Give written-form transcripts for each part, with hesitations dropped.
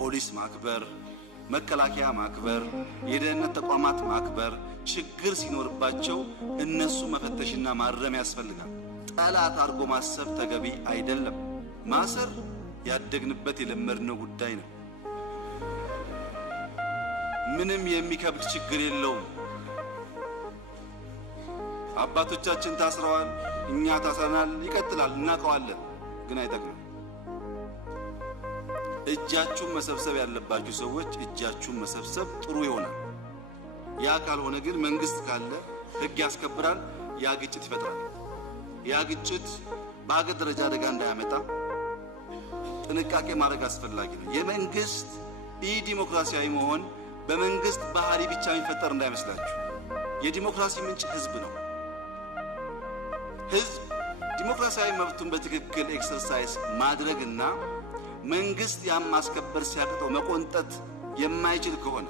ፖሊስ ማክበር፣ መከላከያ ማክበር፣ የደህንነት ተቋማት ማክበር፣ ችግር ሲኖርባቸው እነሱ መፈተሽና ማረም ያስፈልጋል። ጠላት አድርጎ ማሰብ ተገቢ አይደለም። ማሰር ያደግንበት የለመድነው ጉዳይ ነው። ምንም የሚከብድ ችግር የለውም። አባቶቻችን ታስረዋል፣ እኛ ታስረናል፣ ይቀጥላል፣ እናውቀዋለን። ግን አይጠቅምም። እጃችሁን መሰብሰብ ያለባችሁ ሰዎች እጃችሁን መሰብሰብ ጥሩ ይሆናል። ያ ካልሆነ ግን መንግስት ካለ ህግ ያስከብራል፣ ያ ግጭት ይፈጥራል። ያ ግጭት በሀገር ደረጃ አደጋ እንዳያመጣ ጥንቃቄ ማድረግ አስፈላጊ ነው። የመንግስት ዲሞክራሲያዊ መሆን በመንግስት ባህሪ ብቻ የሚፈጠር እንዳይመስላችሁ። የዲሞክራሲ ምንጭ ህዝብ ነው። ህዝብ ዲሞክራሲያዊ መብቱን በትክክል ኤክሰርሳይዝ ማድረግና መንግስት ያም ማስከበር ሲያቅተው መቆንጠጥ የማይችል ከሆነ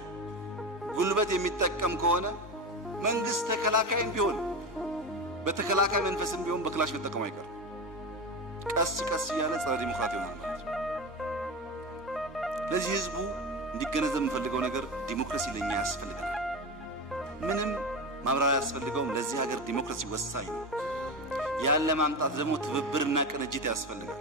ጉልበት የሚጠቀም ከሆነ መንግስት ተከላካይም ቢሆን በተከላካይ መንፈስም ቢሆን በክላሽ መጠቀም አይቀርም። ቀስ ቀስ እያለ ጸረ ዲሞክራሲ ይሆናል ማለት ነው። ለዚህ ህዝቡ እንዲገነዘብ የምፈልገው ነገር ዲሞክራሲ ለኛ ያስፈልጋል። ምንም ማብራሪያ ያስፈልገውም። ለዚህ ሀገር ዲሞክራሲ ወሳኝ ነው። ያለ ማምጣት ደግሞ ትብብርና ቅንጅት ያስፈልጋል።